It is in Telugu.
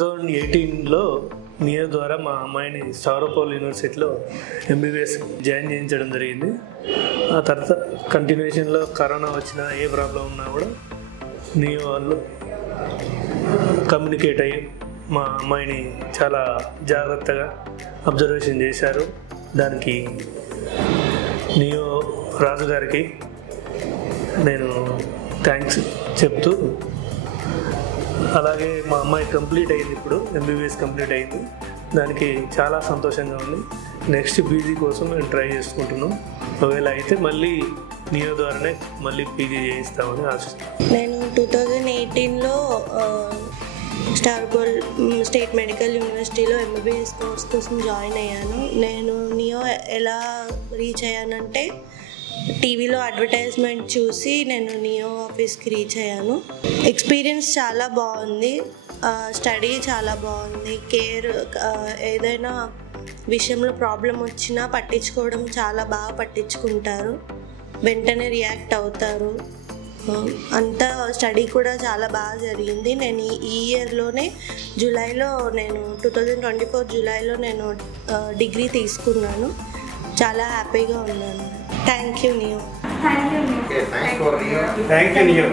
2018లో నియో ద్వారా మా అమ్మాయిని స్టారోపోల్ యూనివర్సిటీలో ఎంబీబీఎస్ జాయిన్ చేయించడం జరిగింది. ఆ తర్వాత కంటిన్యూషన్లో కరోనా వచ్చినా ఏ ప్రాబ్లం ఉన్నా కూడా నియో వాళ్ళు కమ్యూనికేట్ అయ్యి మా అమ్మాయిని చాలా జాగ్రత్తగా అబ్జర్వేషన్ చేశారు. దానికి నియో రాజు గారికి నేను థ్యాంక్స్ చెప్తూ, అలాగే మా అమ్మాయి కంప్లీట్ అయింది, ఇప్పుడు ఎంబీబీఎస్ కంప్లీట్ అయింది. దానికి చాలా సంతోషంగా ఉంది. నెక్స్ట్ పీజీ కోసం మేము ట్రై చేసుకుంటున్నాం. ఒకవేళ అయితే మళ్ళీ నియో ద్వారానే మళ్ళీ పీజీ చేయిస్తామని ఆశిస్తున్నాం. నేను 2018లో స్టారోపోల్ స్టేట్ మెడికల్ యూనివర్సిటీలో ఎంబీబీఎస్ కోర్స్ కోసం జాయిన్ అయ్యాను. నేను నియో ఎలా రీచ్ అయ్యానంటే టీవీలో అడ్వర్టైజ్మెంట్ చూసి నేను నియో ఆఫీస్కి రీచ్ అయ్యాను. ఎక్స్పీరియన్స్ చాలా బాగుంది, స్టడీ చాలా బాగుంది, కేర్ ఏదైనా విషయంలో ప్రాబ్లం వచ్చినా పట్టించుకోవడం చాలా బాగా పట్టించుకుంటారు, వెంటనే రియాక్ట్ అవుతారు. అంతా స్టడీ కూడా చాలా బాగా జరిగింది. నేను ఈ ఇయర్లోనే జూలైలో నేను 2024 జూలైలో నేను డిగ్రీ తీసుకున్నాను. చాలా హ్యాపీగా ఉన్నాను. Thank you neo. Thank you, Niyo.